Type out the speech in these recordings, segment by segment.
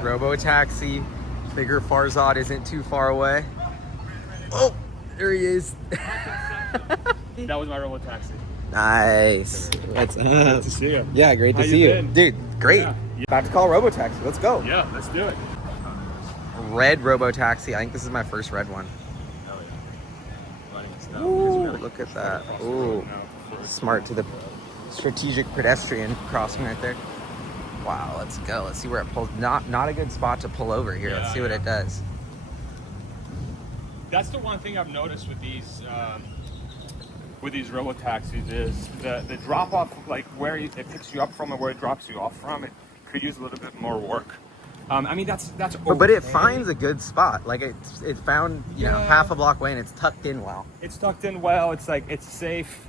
Robotaxi. Figure Farzad isn't too far away. Oh, there he is. That was my Robotaxi. Nice. What's up? Good to see you. Yeah, great to see you. Dude, great. Yeah. About to call Robotaxi. Let's go. Yeah, let's do it. Red Robotaxi. I think this is my first red one. Oh, yeah. Ooh, look at that. Ooh. Smart to the strategic pedestrian crossing right there. Wow, let's go. Let's see where it pulls. Not a good spot to pull over here. Let's see what it does. That's the one thing I've noticed with these Robotaxis is the drop off, like where it picks you up from and where it drops you off from. It could use a little bit more work. I mean, that's okay. But it finds a good spot. Like it found you know half a block away and it's tucked in well. It's tucked in well. It's like it's safe.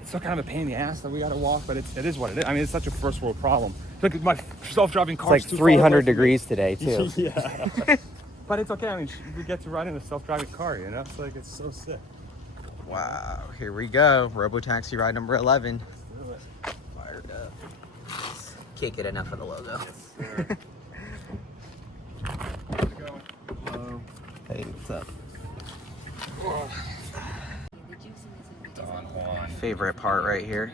It's still kind of a pain in the ass that we got to walk, but it is what it is. I mean, it's such a first world problem. Look at my self-driving car. It's like 300 degrees today too. Yeah. But it's okay. I mean, we get to ride in a self-driving car. You know, it's like it's so sick. Wow, here we go. Robotaxi ride number 11. Let's do it. Fired up. Can't get enough of the logo. Yes, sir. How's it going? Hello. Hey, what's up? Don Juan. Favorite part right here.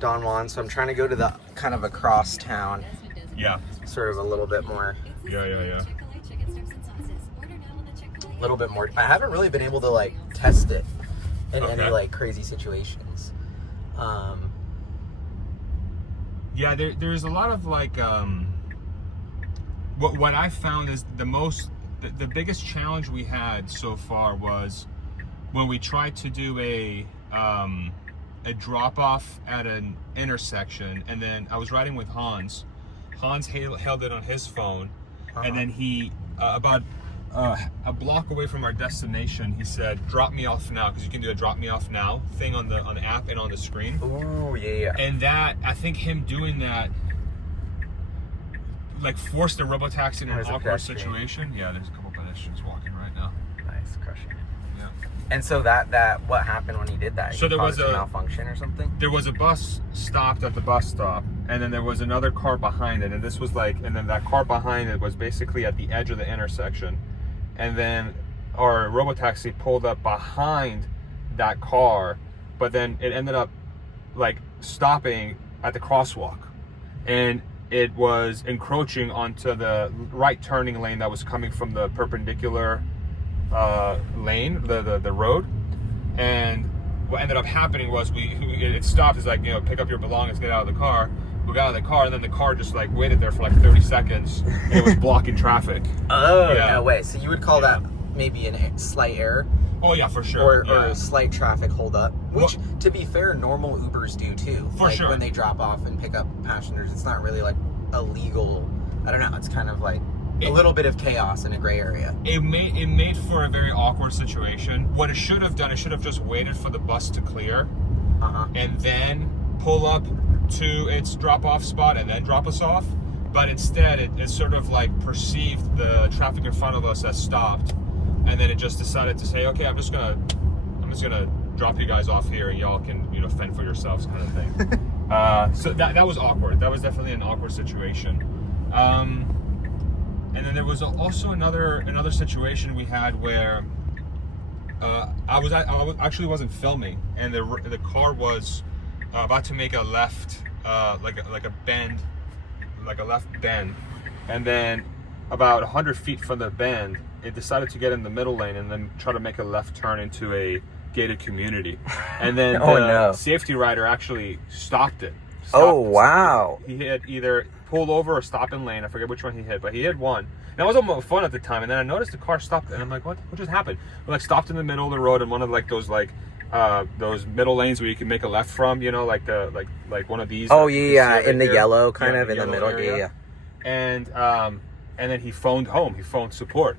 Don Juan. So I'm trying to go to the kind of across town. Yeah. Sort of a little bit more. Yeah. A little bit more. I haven't really been able to like test it in any like crazy situations. Yeah, there's a lot of like what I found is the biggest challenge we had so far was when we tried to do a drop off at an intersection, and then I was riding with Hans. Hans held it on his phone, and then he about a block away from our destination, he said, "Drop me off now," because you can do a "drop me off now" thing on the app and on the screen. Oh yeah. And that, I think him doing that, like, forced the Robotaxi in an awkward situation. Yeah, there's a couple pedestrians walking right now. Nice, crushing. Yeah. And so that what happened when he did that? So there was a malfunction or something. There was a bus stopped at the bus stop, and then there was another car behind it, and this was like, and then that car behind it was basically at the edge of the intersection. And then our Robotaxi pulled up behind that car, but then it ended up like stopping at the crosswalk, and it was encroaching onto the right turning lane that was coming from the perpendicular lane, the road. And what ended up happening was it stopped. It's like, you know, pick up your belongings, get out of the car. We got out of the car, and then the car just like waited there for like 30 seconds, and it was blocking traffic. Oh, yeah. No way. So you would call that maybe a slight error? Oh yeah, for sure. Or a slight traffic holdup, which, to be fair, normal Ubers do too. For sure. When they drop off and pick up passengers, it's not really like illegal. I don't know. It's kind of like a little bit of chaos in a gray area. It made for a very awkward situation. What it should have done, it should have just waited for the bus to clear, and then pull up to its drop-off spot and then drop us off. But instead, it sort of like perceived the traffic in front of us as stopped, and then it just decided to say, "Okay, I'm just gonna drop you guys off here, and y'all can, you know, fend for yourselves," kind of thing. So that was awkward. That was definitely an awkward situation. And then there was also another situation we had where I actually wasn't filming, and the car was about to make a left, like a bend, like a left bend, and then about 100 feet from the bend, it decided to get in the middle lane and then try to make a left turn into a gated community, and then the safety rider actually stopped it. Wow! He had either pulled over or stopped in lane. I forget which one he hit, but he hit one. And that was almost fun at the time. And then I noticed the car stopped, and I'm like, "What just happened?" We like stopped in the middle of the road in one of like those middle lanes where you can make a left from, you know, like one of these. Oh yeah, in the yellow kind of in the middle area. And then he phoned home. He phoned support.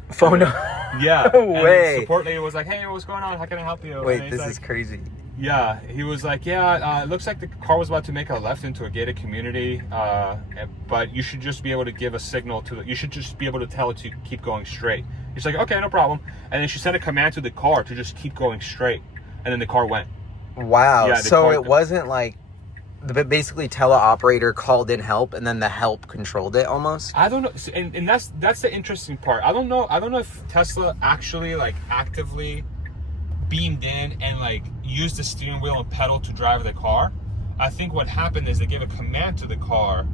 Yeah. No way. And the support lady was like, "Hey, what's going on? How can I help you?" Wait, this is crazy. Yeah, he was like, it looks like the car was about to make a left into a gated community, but you should just be able to give a signal you should just be able to tell it to keep going straight. He's like, "Okay, no problem." And then she sent a command to the car to just keep going straight, and then the car went. Wow. Yeah, so it wasn't like basically teleoperator called in help, and then the help controlled it almost. I don't know, and that's the interesting part. I don't know if Tesla actually like actively beamed in and like used the steering wheel and pedal to drive the car. I think what happened is they gave a command to the car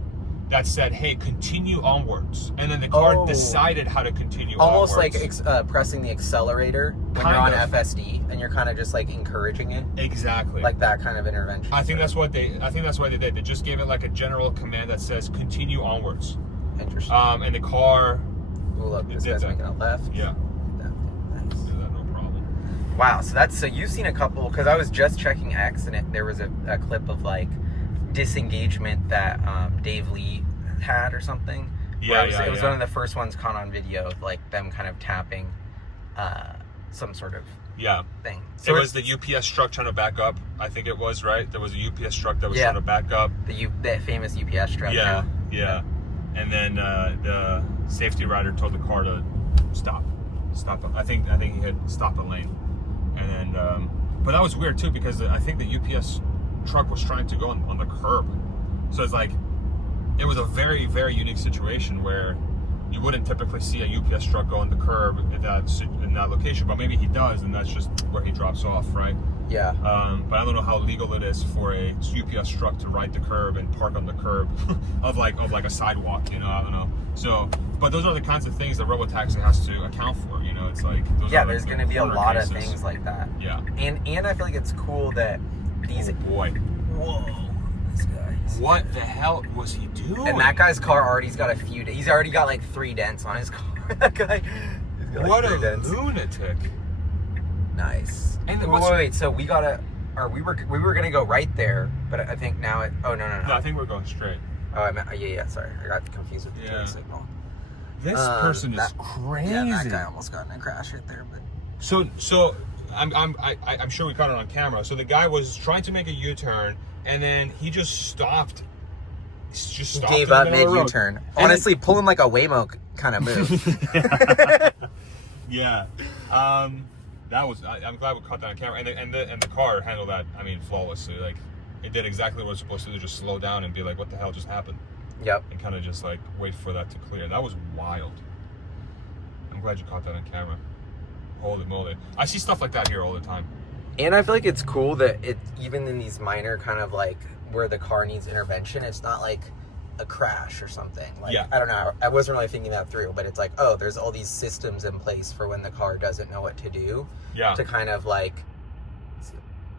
that said, hey, continue onwards. And then the car decided how to continue almost onwards. like pressing the accelerator when you're on FSD, and you're kind of just like encouraging it. Exactly. Like that kind of intervention. I think that's what they did. They just gave it like a general command that says continue onwards. Interesting. And the car... Oh, look, this guy's making a left. Yeah. Nice. Do that, no problem. Wow, so you've seen a couple, because I was just checking X, and there was a clip of like disengagement that Dave Lee had or something. Yeah, it was one of the first ones caught on video of like them kind of tapping some sort of thing. So it was the UPS truck trying to back up. I think it was, right? There was a UPS truck that was trying to back up. The famous UPS truck. Yeah. And then the safety rider told the car to stop. I think he had stopped the lane. And then, but that was weird too, because I think the UPS truck was trying to go on the curb. So it's like, it was a very, very unique situation where you wouldn't typically see a UPS truck go on the curb in that location, but maybe he does, and that's just where he drops off, right? Yeah. But I don't know how legal it is for a UPS truck to ride the curb and park on the curb of like a sidewalk, you know, I don't know. So, but those are the kinds of things that Robotaxi has to account for, you know. It's like there's going to be a lot of things like that. Yeah. And I feel like it's cool that these. Oh boy. Whoa. This guy. What the hell was he doing? And that guy's car already's got he's already got like 3 dents on his car. That guy. He's got What like 3 a dents. lunatic. Nice. And wait, so we were gonna go right there, but I think now it. Oh no. No, I think we're going straight. Oh, I meant, sorry, I got confused with the turn signal. This person is crazy. Yeah, that guy almost got in a crash right there, but. So I'm sure we caught it on camera. So the guy was trying to make a U-turn, and then he just stopped. He gave up mid U-turn. Honestly, pulling like a Waymo kind of move. Yeah. That was. I'm glad we caught that on camera, and the car handled that. I mean, flawlessly. Like, it did exactly what it was supposed to do. Just slow down and be like, "What the hell just happened?" Yep. And kind of just like wait for that to clear. That was wild. I'm glad you caught that on camera. Holy moly! I see stuff like that here all the time. And I feel like it's cool that it even in these minor kind of like where the car needs intervention, it's not like a crash or something. Like, I don't know. I wasn't really thinking that through, but it's like, oh, there's all these systems in place for when the car doesn't know what to do. Yeah. To kind of like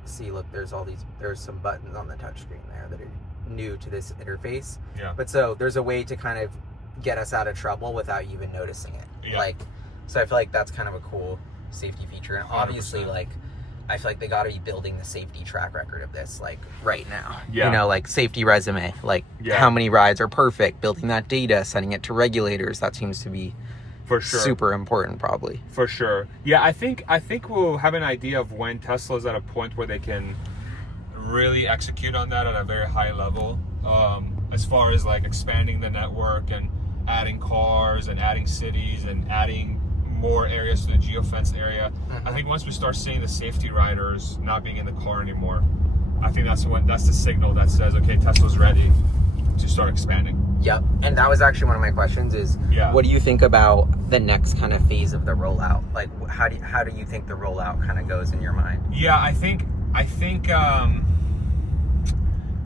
see, look, there's some buttons on the touchscreen there that are new to this interface. Yeah. But so there's a way to kind of get us out of trouble without even noticing it. Yeah. Like, so I feel like that's kind of a cool safety feature. And obviously, 100%. like, I feel like they got to be building the safety track record of this, like, right now. Yeah. You know, like, safety resume. Like, how many rides are perfect, building that data, sending it to regulators. That seems to be for sure super important, probably. For sure. Yeah, I think we'll have an idea of when Tesla's at a point where they can really execute on that at a very high level. As far as, like, expanding the network and adding cars and adding cities and adding more areas to the geofenced area. I think once we start seeing the safety riders not being in the car anymore, I think that's the signal that says, okay, Tesla's ready to start expanding. Yep. And that was actually one of my questions is, what do you think about the next kind of phase of the rollout? Like, how do you think the rollout kind of goes in your mind? Yeah, I think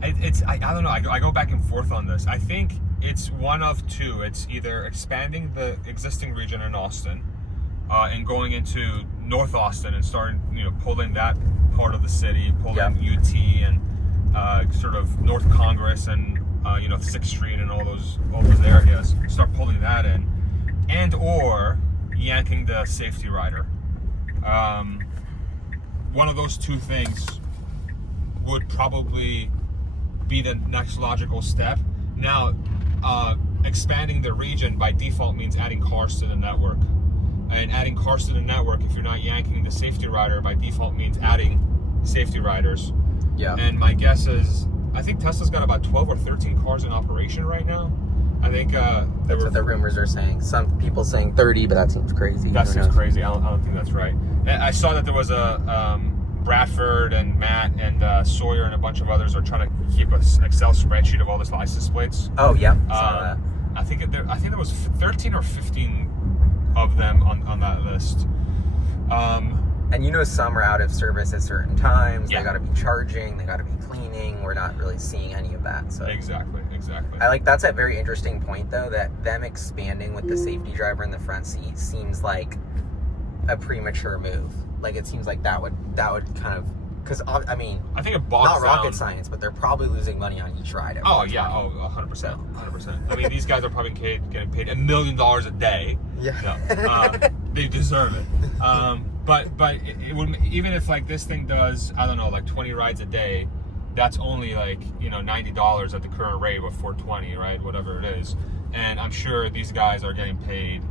it's I don't know. I go back and forth on this. I think it's one of two. It's either expanding the existing region in Austin, and going into North Austin and starting, pulling that part of the city, pulling UT and sort of North Congress and 6th Street and all those areas. Start pulling that in, and or yanking the safety rider. One of those two things would probably be the next logical step. Now, expanding the region by default means adding cars to the network. And adding cars to the network, if you're not yanking the safety rider, by default means adding safety riders. Yeah. And my guess is, I think Tesla's got about 12 or 13 cars in operation right now. I think that's what the rumors are saying. Some people saying 30, but that seems crazy. That seems crazy. I don't think that's right. I saw that there was Bradford and Matt and Sawyer and a bunch of others are trying to keep an Excel spreadsheet of all these license plates. Oh yeah, saw that. I think there was 13 or 15 of them on that list. And you know, some are out of service at certain times. Yeah. They got to be charging. They got to be cleaning. We're not really seeing any of that. So Exactly. I like that's a very interesting point, though, that them expanding with the safety driver in the front seat seems like a premature move. Like, it seems like that would kind of, because I mean, I think it bogs not rocket down. science, but they're probably losing money on each ride. At Oh one yeah, time. 100%. I mean, these guys are probably getting paid $1 million a day. Yeah. No, they deserve it. But it would, even if like this thing does, I don't know, like 20 rides a day, that's only like, $90 at the current rate of 420, right? Whatever it is. And I'm sure these guys are getting paid,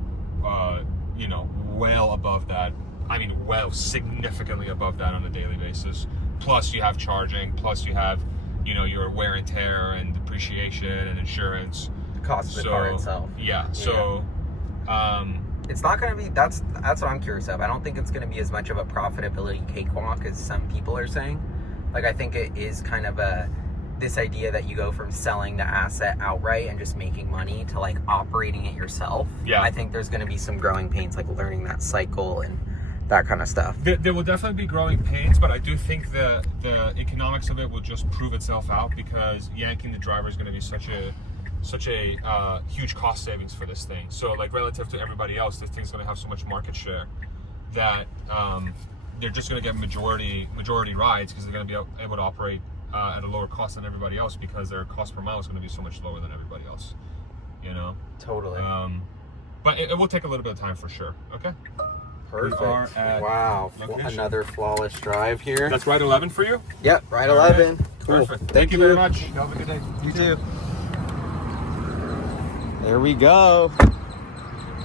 well above that. I mean, well, significantly above that on a daily basis. Plus you have charging, plus you have, your wear and tear and depreciation and insurance. The cost of the car itself. Yeah. So, it's not going to be, that's what I'm curious of. I don't think it's going to be as much of a profitability cakewalk as some people are saying. Like, I think it is kind of this idea that you go from selling the asset outright and just making money to like operating it yourself. Yeah. I think there's going to be some growing pains, like learning that cycle and that kind of stuff. There will definitely be growing pains, but I do think the economics of it will just prove itself out, because yanking the driver is going to be such a huge cost savings for this thing. So like, relative to everybody else, this thing's going to have so much market share that they're just going to get majority rides, because they're going to be able to operate at a lower cost than everybody else, because their cost per mile is going to be so much lower than everybody else. Totally. But it will take a little bit of time for sure. Okay. Perfect. We are at wow. location. Another flawless drive here. That's ride 11 for you? Yep, ride 11. Right. Cool. Perfect. Thank you very much. Have a good day. You too. There we go.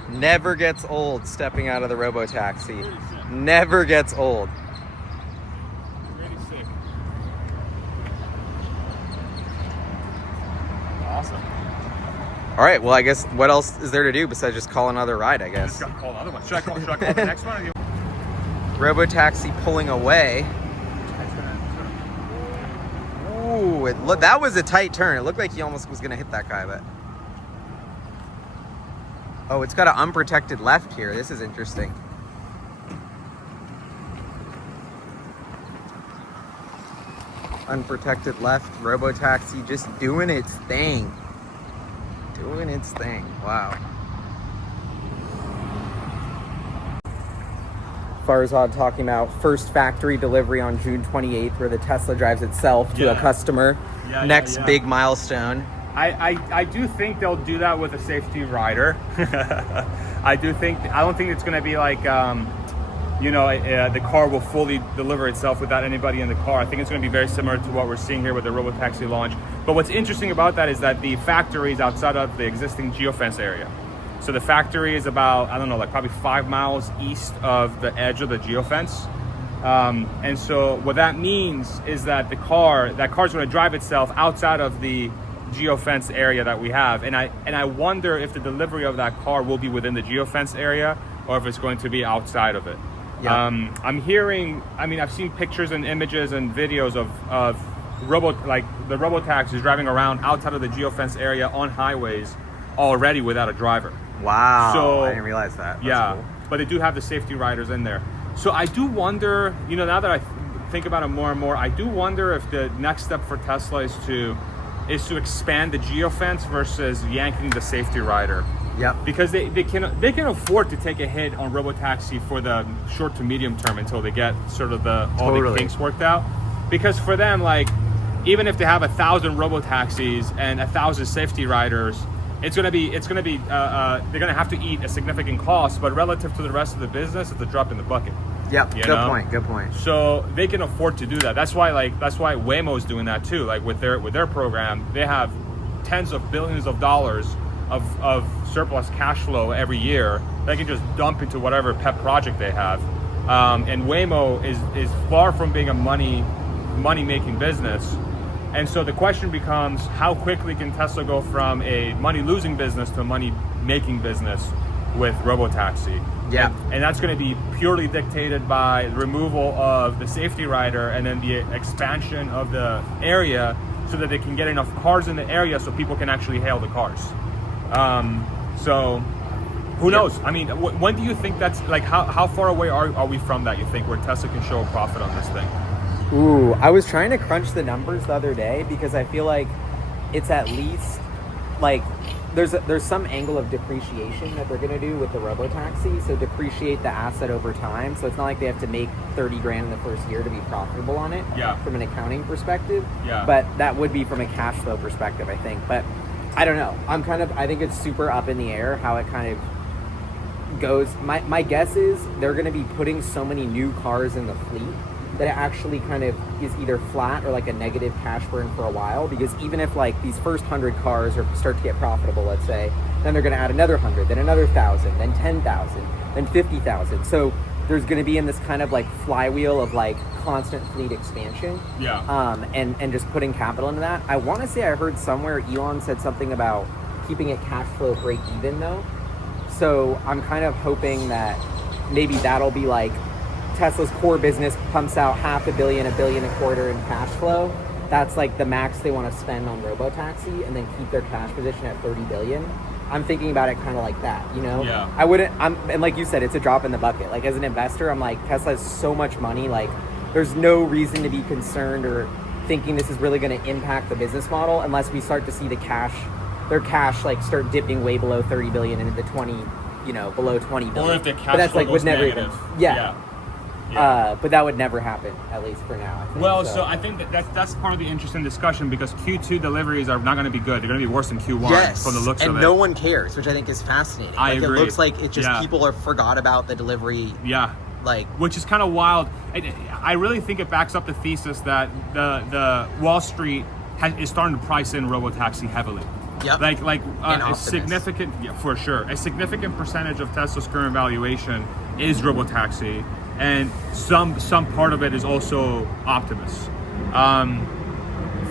Never gets old stepping out of the Robotaxi. Never gets old. Really sick. Awesome. All right, well, I guess what else is there to do besides just call another ride, I guess? Just gotta call another one. Should I call the next one? Robotaxi pulling away. Ooh, that was a tight turn. It looked like he almost was going to hit that guy, but... Oh, it's got an unprotected left here. This is interesting. Unprotected left, Robotaxi just doing its thing. Doing its thing. Wow. Farzad talking about first factory delivery on June 28th, where the Tesla drives itself to a customer. Next big milestone. I do think they'll do that with a safety rider. I don't think it's going to be like, the car will fully deliver itself without anybody in the car. I think it's going to be very similar to what we're seeing here with the Robotaxi launch. But what's interesting about that is that the factory is outside of the existing geofence area. So the factory is about, probably 5 miles east of the edge of the geofence. And so what that means is that car's going to drive itself outside of the geofence area that we have. And I wonder if the delivery of that car will be within the geofence area or if it's going to be outside of it. Yeah. I've seen pictures and images and videos of the Robotaxis driving around outside of the geofence area on highways already without a driver. Wow. So, I didn't realize that. That's cool. But they do have the safety riders in there. So I do wonder, now that I think about it more and more, I do wonder if the next step for Tesla is to expand the geofence versus yanking the safety rider. Yep. Because they can afford to take a hit on Robotaxi for the short to medium term until they get sort of all the kinks worked out. Because for them, like, even if they have 1,000 Robotaxis and 1,000 safety riders, they're gonna have to eat a significant cost, but relative to the rest of the business, it's a drop in the bucket. Yep. Good point. So they can afford to do that. That's why Waymo is doing that too. Like with their program, they have tens of billions of dollars of surplus cash flow every year. They can just dump into whatever pet project they have. And Waymo is far from being a money making business. And so the question becomes, how quickly can Tesla go from a money losing business to a money making business? with Robotaxi. Yeah. And that's going to be purely dictated by the removal of the safety rider and then the expansion of the area so that they can get enough cars in the area so people can actually hail the cars. So who knows? I mean, when do you think that's, like, how far away are we from that, you think, where Tesla can show a profit on this thing? Ooh, I was trying to crunch the numbers the other day because I feel like it's at least, like, there's some angle of depreciation that they're going to do with the Robotaxi, so depreciate the asset over time. So it's not like they have to make 30 grand in the first year to be profitable on it. Yeah. From an accounting perspective. Yeah. But that would be from a cash flow perspective, I think. But I don't know. I think it's super up in the air how it kind of goes. My guess is they're going to be putting so many new cars in the fleet that it actually kind of is either flat or like a negative cash burn for a while, because even if like these first 100 cars start to get profitable, let's say, then they're going to add another 100, then another 1,000, then 10,000, then 50,000. So there's going to be in this kind of like flywheel of like constant fleet expansion. Yeah. And just putting capital into that. I want to say I heard somewhere Elon said something about keeping it cash flow break even though. So I'm kind of hoping that maybe that'll be like Tesla's core business pumps out $500 million, $1.25 billion in cash flow. That's like the max they want to spend on Robotaxi, and then keep their cash position at 30 billion. I'm thinking about it kind of like that, you know? Yeah. And like you said, it's a drop in the bucket. Like as an investor, I'm like, Tesla has so much money. Like there's no reason to be concerned or thinking this is really going to impact the business model unless we start to see their cash like start dipping way below 30 billion into the 20, below 20 billion. Or if the cash but that's flow like goes would never negative. even, yeah. But that would never happen, at least for now, I think. Well, so I think that's part of the interesting discussion, because Q2 deliveries are not going to be good. They're going to be worse than Q1 from the looks of it. And no one cares, which I think is fascinating. I agree. It looks like it just people forgot about the delivery. Yeah. Which is kind of wild. I really think it backs up the thesis that the Wall Street is starting to price in Robotaxi heavily. Yep. A significant, for sure, a significant percentage of Tesla's current valuation is Robotaxi, and some part of it is also Optimus,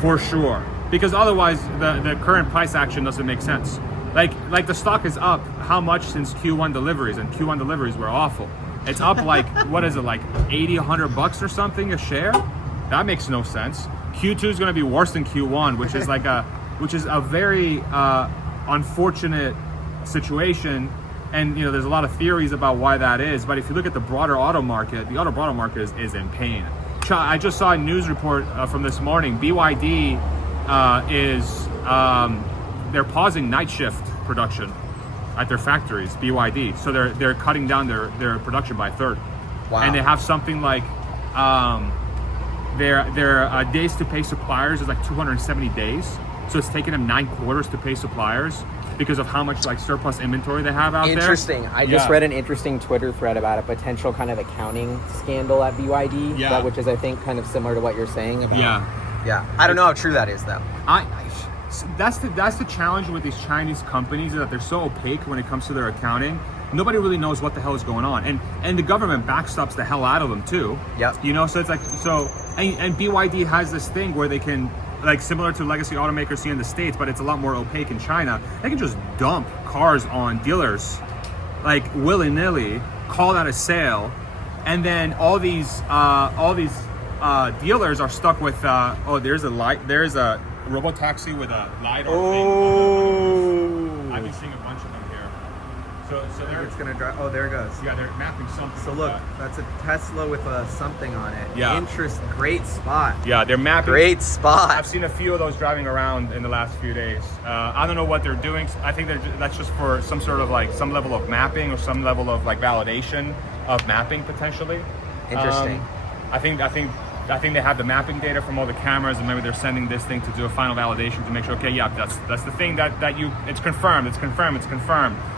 for sure. Because otherwise, the current price action doesn't make sense. Like the stock is up how much since Q1 deliveries, and Q1 deliveries were awful. It's up like what is it, like 80, $100 or something a share? That makes no sense. Q2 is going to be worse than Q1, which is a very unfortunate situation, and there's a lot of theories about why that is. But if you look at the broader auto market, the auto market is in pain. I just saw a news report from this morning. BYD they're pausing night shift production at their factories. BYD, so they're cutting down their production by a third. Wow. And they have something like their days to pay suppliers is like 270 days. So it's taken them 9 quarters to pay suppliers because of how much like surplus inventory they have out there. Interesting. I just read an interesting Twitter thread about a potential kind of accounting scandal at BYD. Yeah. Which is, I think, kind of similar to what you're saying about. Yeah. I don't know how true that is, though. That's the challenge with these Chinese companies, is that they're so opaque when it comes to their accounting. Nobody really knows what the hell is going on, and the government backstops the hell out of them too. Yep. So it's like and BYD has this thing where they can, like similar to legacy automakers here in the States, but it's a lot more opaque in China. They can just dump cars on dealers, like willy-nilly, call that a sale, and then all these dealers are stuck with there's a Robotaxi with a LiDAR thing. I've been seeing a bunch of them here. So It's gonna drive. Oh, there it goes. yeah, they're mapping something. So look, that's a Tesla with a something on it. Yeah. Great spot. Yeah, they're mapping. Great spot. I've seen a few of those driving around in the last few days. I don't know what they're doing. I think that's just for some sort of like some level of mapping or some level of like validation of mapping potentially. Interesting. I think they have the mapping data from all the cameras, and maybe they're sending this thing to do a final validation to make sure, okay, yeah, that's the thing that you, it's confirmed.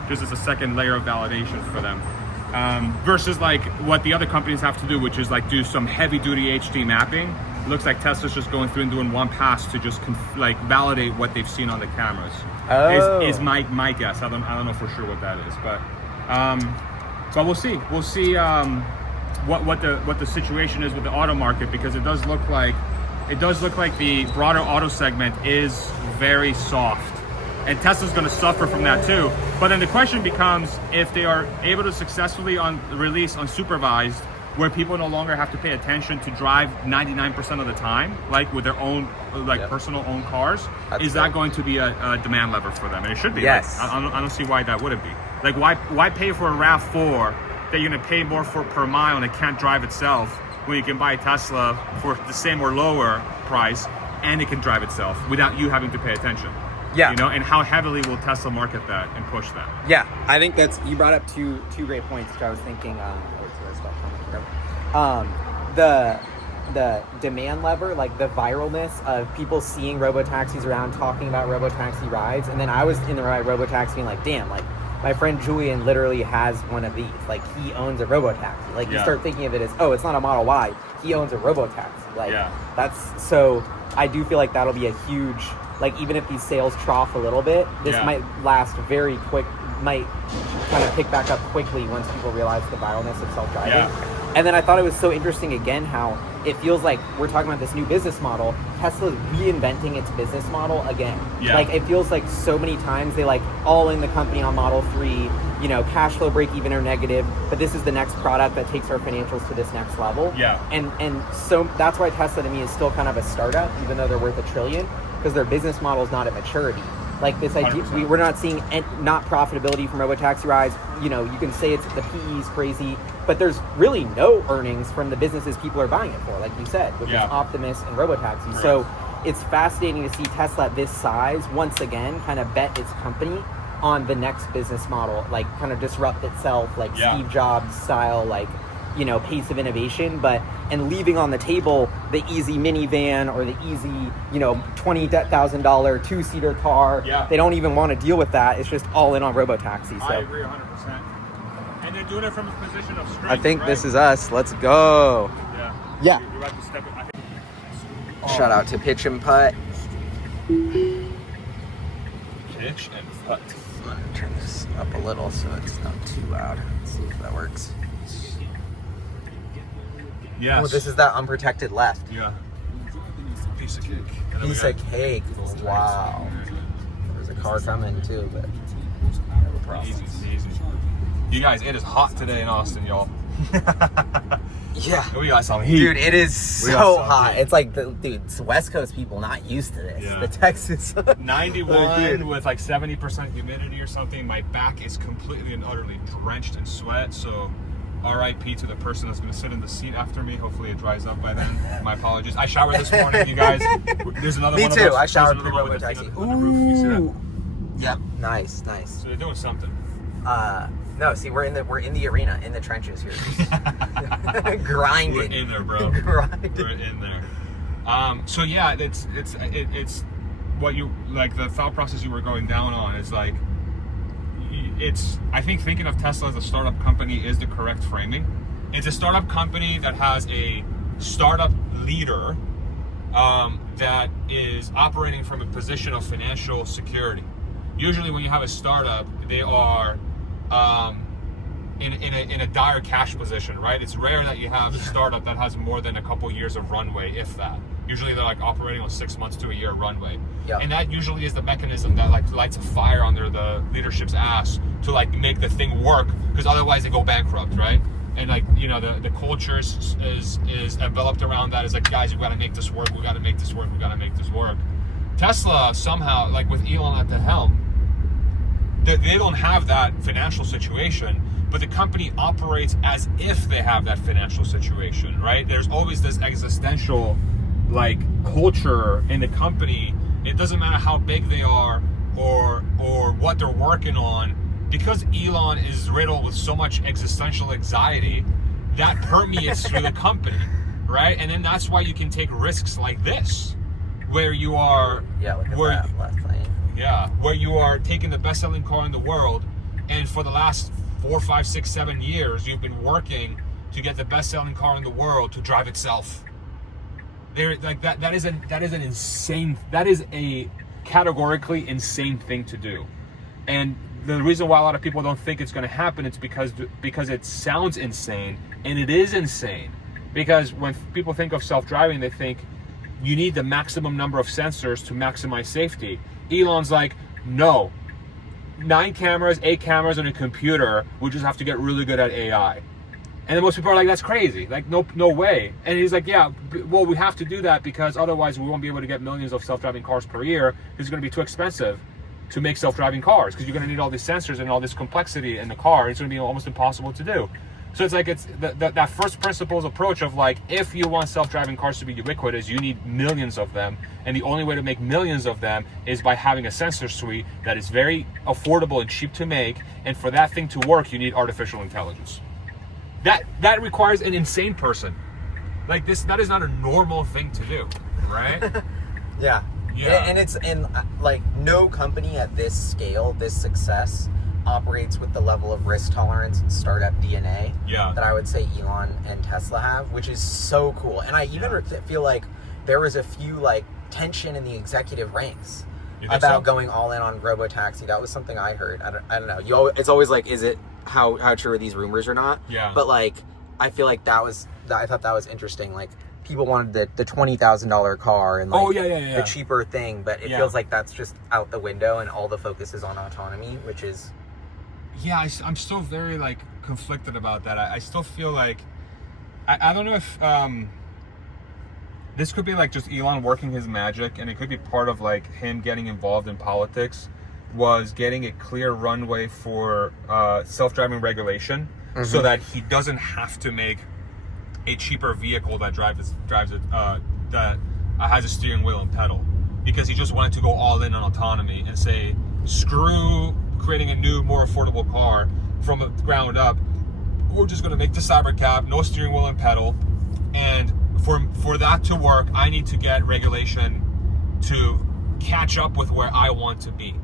Just as a second layer of validation for them. Versus like what the other companies have to do, which is like do some heavy duty HD mapping. It looks like Tesla's just going through and doing one pass to just validate what they've seen on the cameras. Oh. Is my guess. I don't know for sure what that is, but we'll see. We'll see what the situation is with the auto market, because it does look like the broader auto segment is very soft. and Tesla's going to suffer from that too. But then the question becomes, if they are able to successfully release unsupervised, where people no longer have to pay attention to drive 99% of the time, like with their own personal own cars, is that going to be a demand lever for them? And it should be. Yes. Like, I don't see why that wouldn't be. Like, why pay for a RAV4 that you're going to pay more for per mile and it can't drive itself, when you can buy a Tesla for the same or lower price and it can drive itself without you having to pay attention? Yeah. You know, and how heavily will Tesla market that and push that? Yeah, I think you brought up two great points, which I was thinking. The demand lever, like the viralness of people seeing robotaxis around, talking about robotaxi rides, and then I was in the robotaxi being like, damn, like my friend Julian literally has one of these. Like, he owns a robotaxi. Like, you start thinking of it as, oh, it's not a Model Y. He owns a robotaxi. Like, that's so. I do feel like that'll be a huge. Like, even if these sales trough a little bit, this might last very quick. Might kind of pick back up quickly once people realize the viralness of self-driving. Yeah. And then I thought it was so interesting again how it feels like we're talking about this new business model. Tesla's reinventing its business model again. Yeah. Like, it feels like so many times they like all in the company on Model 3, you know, cash flow break even or negative, but this is the next product that takes our financials to this next level. Yeah. And so that's why Tesla to me is still kind of a startup, even though they're worth $1 trillion, because their business model is not at maturity. Like, this idea, we're not seeing not profitability from Robotaxi Rides. You know, you can say it's the PE is crazy, but there's really no earnings from the businesses people are buying it for, like you said, which is Optimus and Robotaxi. Right. So it's fascinating to see Tesla at this size once again kind of bet its company on the next business model, like kind of disrupt itself, like Steve Jobs style, like, you know, pace of innovation, and leaving on the table the easy minivan or the easy, you know, $20,000 two-seater car. Yeah. They don't even want to deal with that. It's just all in on Robotaxi. So. I agree 100%. And they're doing it from a position of strength. I think this is us. Let's go. Yeah. You're about to step in. Shout out to Pitch and Putt. Pitch and Putt. I'm going to turn this up a little so it's not too loud. Let's see if that works. Yes. Oh, this is that unprotected left. Yeah. Piece of cake. Piece of cake. Wow. There's a car coming too, but easy. You guys, it is hot today in Austin, y'all. Yeah. We got some heat. Dude, it is so hot. It's like, it's West Coast people not used to this. Yeah. The Texas. 91 with like 70% humidity or something. My back is completely and utterly drenched in sweat, so RIP to the person that's going to sit in the seat after me. Hopefully it dries up by then. My apologies. I showered this morning, you guys. There's another one. Me too. Of I showered pre-Robotaxi. Ooh. Yep. Nice. So they're doing something. No, see, we're in the arena, in the trenches here. Grinding. We're in there, bro. Grinding. We're in there. So yeah, it's what you like. The thought process you were going down on is like, I think thinking of Tesla as a startup company is the correct framing. It's a startup company that has a startup leader that is operating from a position of financial security. Usually when you have a startup, they are in a dire cash position, right? It's rare that you have a startup that has more than a couple years of runway, if that. Usually they're like operating on 6 months to a year runway. Yep. And that usually is the mechanism that like lights a fire under the leadership's ass to like make the thing work, because otherwise they go bankrupt, right? And like, you know, the culture is enveloped around that. Is like, guys, we got to make this work. We got to make this work. We got to make this work. Tesla somehow, like with Elon at the helm, they don't have that financial situation, but the company operates as if they have that financial situation, right? There's always this existential like culture in the company. It doesn't matter how big they are or what they're working on, because Elon is riddled with so much existential anxiety that permeates through the company, right? And then that's why you can take risks like this, where you are where you are taking the best-selling car in the world, and for the last 4, 5, 6, 7 years you've been working to get the best-selling car in the world to drive itself. There, like that is a categorically insane thing to do. And the reason why a lot of people don't think it's going to happen, it's because it sounds insane, and it is insane. Because when people think of self-driving, they think you need the maximum number of sensors to maximize safety. Elon's like, no. 9 cameras, 8 cameras on a computer, we just have to get really good at AI. And then most people are like, that's crazy. Like, no way. And he's like, yeah, well, we have to do that because otherwise we won't be able to get millions of self-driving cars per year because it's going to be too expensive to make self-driving cars because you're going to need all these sensors and all this complexity in the car. It's going to be almost impossible to do. So it's like, it's that first principles approach of like, if you want self-driving cars to be ubiquitous, you need millions of them. And the only way to make millions of them is by having a sensor suite that is very affordable and cheap to make. And for that thing to work, you need artificial intelligence. That requires an insane person. Like that is not a normal thing to do, right? Yeah. And it's like no company at this scale, this success, operates with the level of risk tolerance and startup DNA that I would say Elon and Tesla have, which is so cool. And I even feel like there was a few like tension in the executive ranks about going all in on Robotaxi. That was something I heard. I don't know. It's always like, is it how true are these rumors or not? Yeah. But like, I feel like I thought that was interesting. Like, people wanted the $20,000 car and like the cheaper thing, but it feels like that's just out the window and all the focus is on autonomy, which is... Yeah, I'm still very like conflicted about that. I still feel like, I don't know if this could be like just Elon working his magic, and it could be part of like him getting involved in politics, was getting a clear runway for self-driving regulation, so that he doesn't have to make a cheaper vehicle that drives it that has a steering wheel and pedal, because he just wanted to go all in on autonomy and say, screw creating a new, more affordable car from the ground up. We're just going to make the Cybercab, no steering wheel and pedal, and for that to work, I need to get regulation to catch up with where I want to be.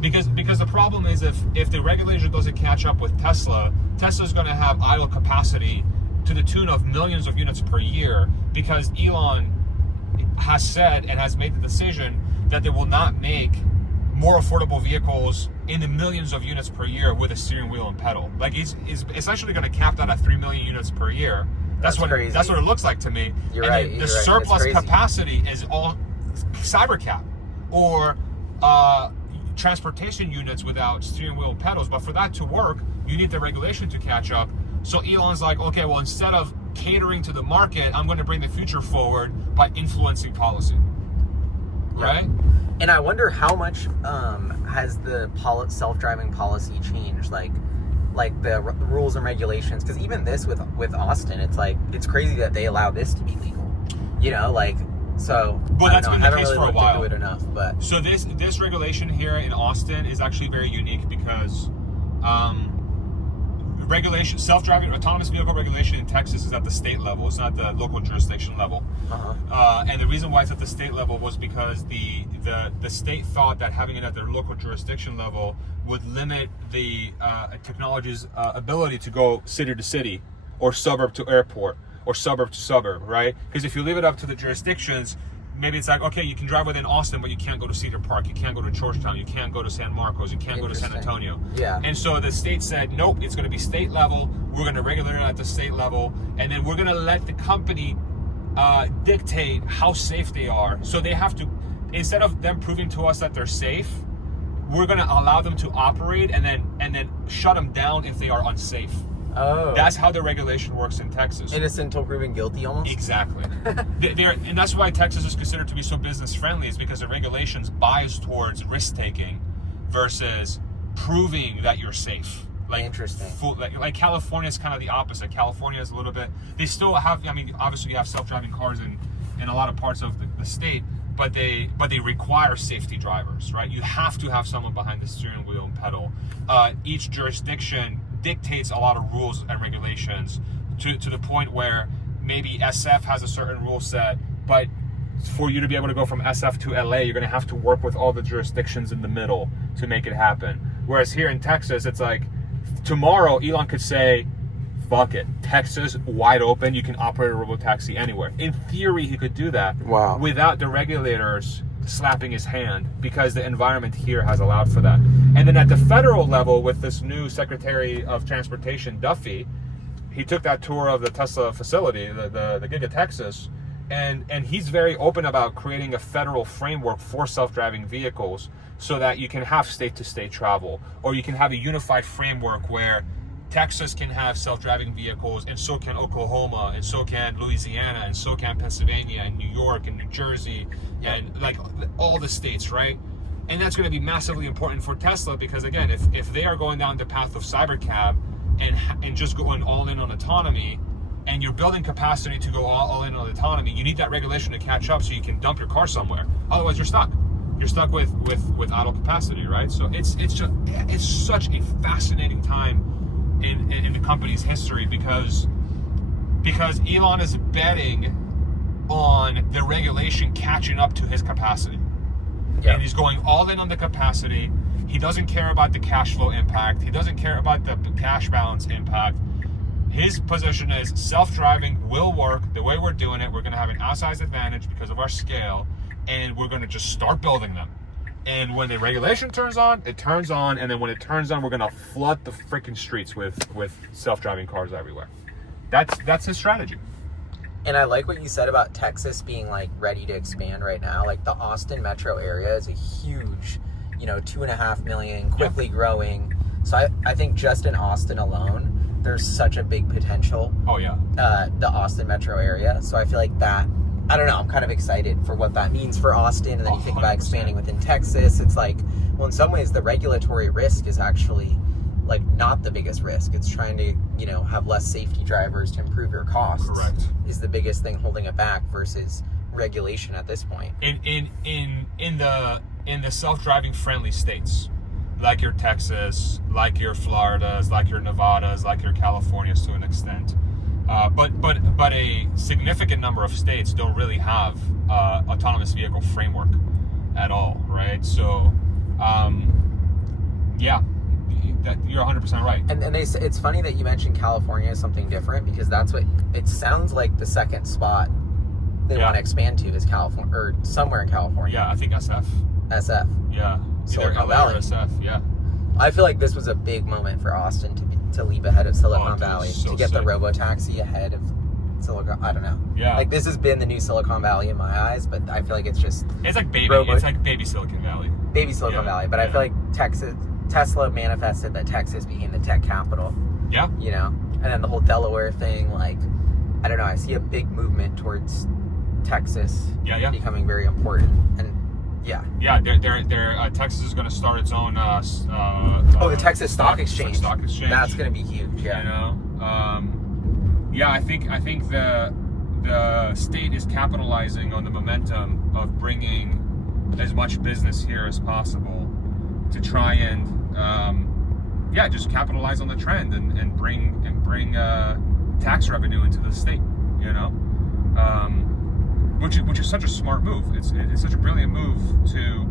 Because the problem is, if the regulation doesn't catch up with Tesla's going to have idle capacity to the tune of millions of units per year, because Elon has said and has made the decision that they will not make more affordable vehicles in the millions of units per year with a steering wheel and pedal. Like, he's essentially going to cap that at 3 million units per year. That's what it looks like to me. You're right. The surplus capacity is all Cybercab or transportation units without steering wheel and pedals. But for that to work, you need the regulation to catch up. So Elon's like, okay, well, instead of catering to the market, I'm going to bring the future forward by influencing policy. Right? And I wonder how much has the self-driving policy changed, like the rules and regulations? Because even this with Austin, it's like, it's crazy that they allow this to be legal. You know, like, so. Well, that's been the case for a while. Into it enough, but so this regulation here in Austin is actually very unique because regulation, self-driving autonomous vehicle regulation in Texas is at the state level. It's not the local jurisdiction level. And the reason why it's at the state level was because the state thought that having it at their local jurisdiction level would limit the technology's ability to go city to city or suburb to airport or suburb to suburb, right? Because if you leave it up to the jurisdictions, maybe it's like, okay, you can drive within Austin, but you can't go to Cedar Park, you can't go to Georgetown, you can't go to San Marcos, you can't go to San Antonio. Yeah. And so the state said, nope, it's going to be state level. We're going to regulate it at the state level, and then we're going to let the company dictate how safe they are. So they have to, instead of them proving to us that they're safe, we're going to allow them to operate and then shut them down if they are unsafe. Oh. That's how the regulation works in Texas. Innocent until proven guilty, almost? Exactly. And that's why Texas is considered to be so business friendly, is because the regulations bias towards risk taking versus proving that you're safe. Like, interesting. Like California is kind of the opposite. California is a little bit, they still have, I mean, obviously you have self-driving cars in a lot of parts of the state, but they require safety drivers, right? You have to have someone behind the steering wheel and pedal. Each jurisdiction dictates a lot of rules and regulations to the point where maybe SF has a certain rule set, but for you to be able to go from SF to LA, you're going to have to work with all the jurisdictions in the middle to make it happen. Whereas here in Texas, it's like tomorrow Elon could say, fuck it, Texas wide open, you can operate a robotaxi anywhere. In theory, he could do that without the regulators slapping his hand, because the environment here has allowed for that. And then at the federal level, with this new Secretary of Transportation, Duffy, he took that tour of the Tesla facility, the Giga Texas, And he's very open about creating a federal framework for self-driving vehicles so that you can have state-to-state travel, or you can have a unified framework where Texas can have self-driving vehicles, and so can Oklahoma, and so can Louisiana, and so can Pennsylvania, and New York, and New Jersey, and like all the states, right? And that's going to be massively important for Tesla because, again, if they are going down the path of cybercab and just going all in on autonomy, and you're building capacity to go all in on autonomy, you need that regulation to catch up so you can dump your car somewhere. Otherwise, you're stuck. You're stuck with idle capacity, right? So it's such a fascinating time in the company's history because Elon is betting on the regulation catching up to his capacity. Yep. And he's going all in on the capacity. He doesn't care about the cash flow impact. He doesn't care about the cash balance impact. His position is self-driving will work the way we're doing it. We're going to have an outsized advantage because of our scale, and we're going to just start building them. And when the regulation turns on, it turns on, and then when it turns on, we're going to flood the freaking streets with self-driving cars everywhere. That's his strategy. And I like what you said about Texas being like ready to expand right now. Like the Austin metro area is a huge, 2.5 million, quickly growing. So I think just in Austin alone, there's such a big potential. Oh yeah. The Austin metro area. So I feel like that, I don't know, I'm kind of excited for what that means for Austin. And then you think about expanding within Texas. It's like, well, in some ways the regulatory risk is actually like not the biggest risk. It's trying to, have less safety drivers to improve your costs. Correct. Is the biggest thing holding it back versus regulation at this point. In the self-driving friendly states, like your Texas, like your Floridas, like your Nevadas, like your Californias to an extent. But a significant number of states don't really have autonomous vehicle framework at all, right? So, yeah, that you're 100% right. And it's funny that you mentioned California as something different because that's what it sounds like. The second spot they want to expand to is California or somewhere in California. Yeah, I think SF. Yeah. Silicon Valley. SF. Yeah. I feel like this was a big moment for Austin to leap ahead of Silicon Valley, so to get sick. the Robotaxi ahead of Silicon. I don't know. Yeah. Like this has been the new Silicon Valley in my eyes, but I feel like it's just like baby Silicon Valley. Baby Silicon Valley, but I feel like Tesla manifested that Texas became the tech capital. Yeah. And then the whole Delaware thing, like I don't know, I see a big movement towards Texas becoming very important. And Texas is going to start its own the Texas Stock Exchange. That's going to be huge. I think the state is capitalizing on the momentum of bringing as much business here as possible to try and just capitalize on the trend and bring tax revenue into the state. Which is such a smart move. It's such a brilliant move to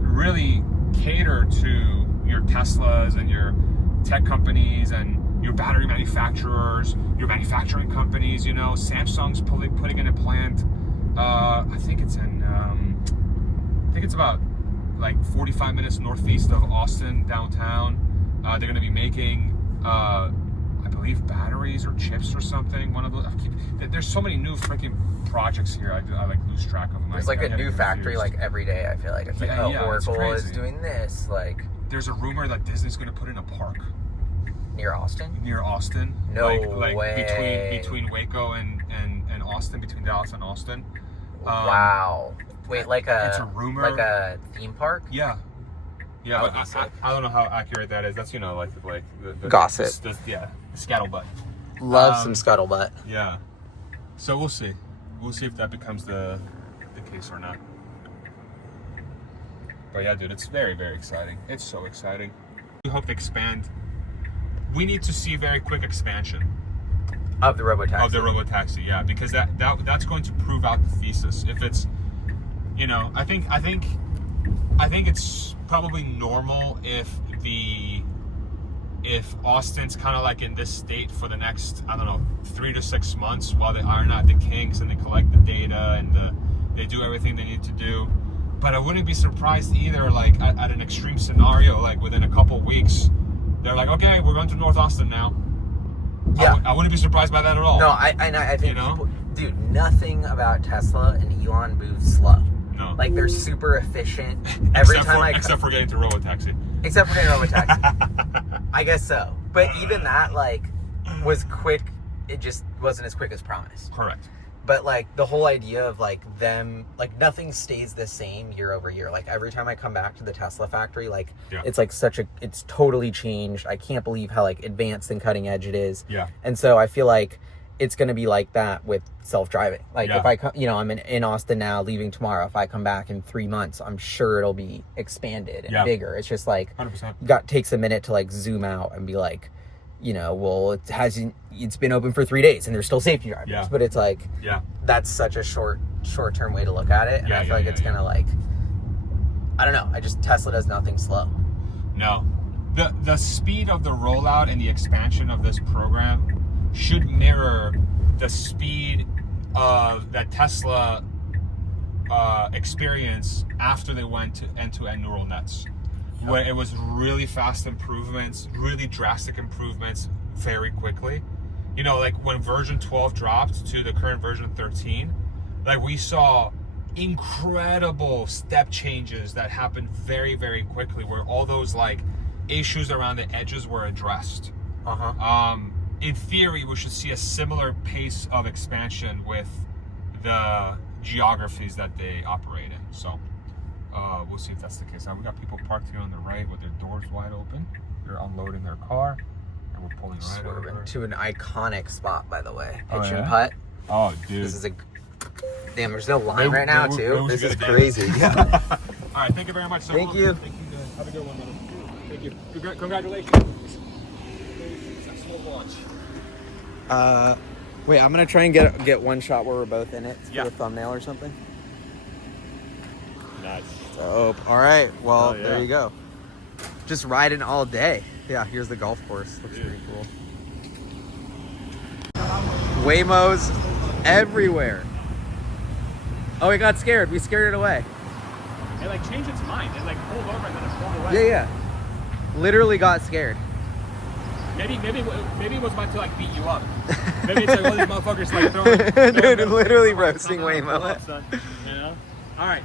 really cater to your Teslas and your tech companies and your battery manufacturers, your manufacturing companies. Samsung's putting in a plant. I think it's about like 45 minutes northeast of Austin downtown. They're going to be making I believe batteries or chips or something. One of those. There's so many new freaking projects here. I like lose track of them. There's like a new factory like every day. I feel like it's like Oracle is doing this. Like there's a rumor that Disney's going to put in a park near Austin. No way. Between Waco and Austin, between Dallas and Austin. Wow. Wait, it's a rumor. Like a theme park? Yeah. Yeah, but I don't know how accurate that is. That's like the gossip. The scuttlebutt. Love some scuttlebutt. Yeah. So we'll see. We'll see if that becomes the case or not. But yeah, dude, it's very, very exciting. It's so exciting. We hope to expand. We need to see very quick expansion of the Robotaxi. Yeah, because that's going to prove out the thesis. If it's, I think it's probably normal if Austin's kind of like in this state for the next, 3 to 6 months while they iron out the kinks and they collect the data and they do everything they need to do. But I wouldn't be surprised either, like at an extreme scenario, like within a couple weeks, they're like, okay, we're going to North Austin now. Yeah. I wouldn't be surprised by that at all. No, I think people, dude, nothing about Tesla and Elon moves slow. No. Like, they're super efficient. Except for getting to Robotaxi. Except for getting Robotaxi. I guess so. But even that, like, was quick. It just wasn't as quick as promised. Correct. But, like, the whole idea of, like, them, like, nothing stays the same year over year. Like, every time I come back to the Tesla factory, like, it's, like, it's totally changed. I can't believe how, like, advanced and cutting edge it is. Yeah. And so I feel like it's going to be like that with self-driving. Like, if I come, I'm in Austin now, leaving tomorrow. If I come back in 3 months, I'm sure it'll be expanded and bigger. It's just, like, 100%. Takes a minute to, like, zoom out and be like, well, it's been open for 3 days and there's still safety drivers. Yeah. But it's like, that's such a short-term way to look at it. And I feel like it's gonna, like, I don't know. Tesla does nothing slow. No. The speed of the rollout and the expansion of this program should mirror the speed of that Tesla experience after they went to end-to-end neural nets. Where it was really fast improvements, really drastic improvements very quickly. Like when version 12 dropped to the current version 13, like we saw incredible step changes that happened very, very quickly, where all those like issues around the edges were addressed. In theory, we should see a similar pace of expansion with the geographies that they operate in. So we'll see if that's the case. Now we got people parked here on the right with their doors wide open. They're unloading their car, and we're pulling right over to an iconic spot, by the way. Pitch and putt. Oh, dude. This is damn. There's no line right now, too. This is crazy. All right, thank you very much. Thank you. Thank you, guys. Have a good one, brother. Thank you. Congratulations. Successful launch. Wait, I'm gonna try and get one shot where we're both in it for the thumbnail or something. Nice. So, all right. Well, there you go. Just riding all day. Yeah, here's the golf course. Looks pretty cool. Waymos everywhere. Oh, it got scared. We scared it away. It like changed its mind. It like pulled over and then it pulled away. Yeah. Literally got scared. Maybe it was about to like beat you up. Maybe it's like one of these motherfuckers like throwing. Dude, literally roasting Waymo. All right.